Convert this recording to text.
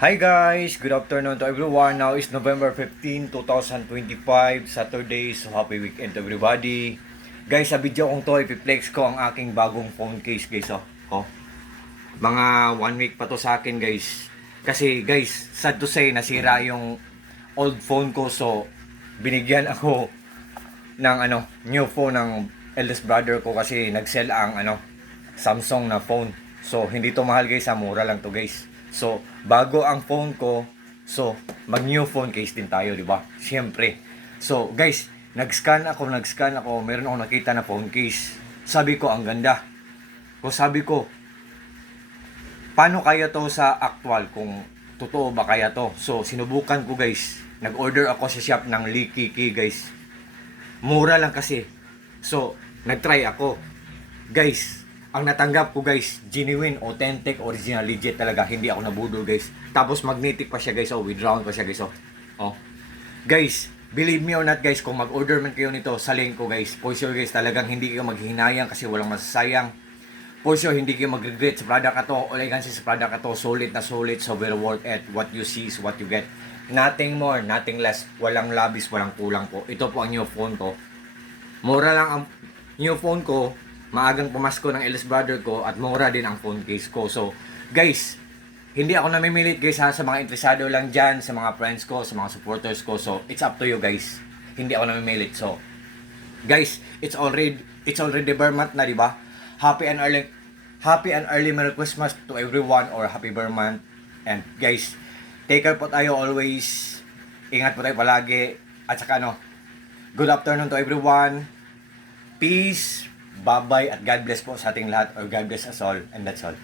Hi guys! Good afternoon to everyone. Now is November 15, 2025, Saturday. So happy weekend to everybody. Guys, sa video kong to, ipiplex ko ang aking bagong phone case guys. Oh. Mga 1 week pa to sa akin guys. Kasi guys, sad to say, nasira yung old phone ko. So, binigyan ako ng new phone ng eldest brother ko kasi nag-sell ang Samsung na phone. So, hindi to mahal guys, mura lang to guys. So, bago ang phone ko, so, mag-new phone case din tayo, di ba? Siyempre. So, guys, nag-scan ako, meron akong nakita na phone case. Sabi ko, ang ganda. Sabi ko, paano kaya to sa actual kung totoo ba kaya to? So, sinubukan ko guys. Nag-order ako sa shop ng Likiki guys. Mura lang kasi. So, nag-try ako. Guys, ang natanggap ko guys, genuine, authentic, original, legit talaga. Hindi ako nabudol guys. Tapos magnetic pa siya guys. With round pa siya guys. Guys, believe me or not guys, kung mag-order man kayo nito sa link ko guys, for sure guys, talagang hindi kayo maghihinayang kasi walang masasayang. For sure, hindi kayo mag-regret sa product na to. Elegancy sa product na to. Solid na solid. So, very worth it. What you see is what you get. Nothing more, nothing less. Walang labis, walang kulang po. Ito po ang new phone ko. Mura lang ang new phone ko. Maagang pumasko ng eldest brother ko. At mura din ang phone case ko. So, guys, hindi ako namimilit guys sa mga interesado lang dyan. Sa mga friends ko, sa mga supporters ko. So, it's up to you guys. Hindi ako namimilit. So, guys, it's already bare month na, diba? Happy and early Merry Christmas to everyone, or happy bare month. And guys, take care po tayo always. Ingat po tayo palagi. At saka good afternoon to everyone. Peace, bye-bye, at God bless po sa ating lahat, or God bless us all. And that's all.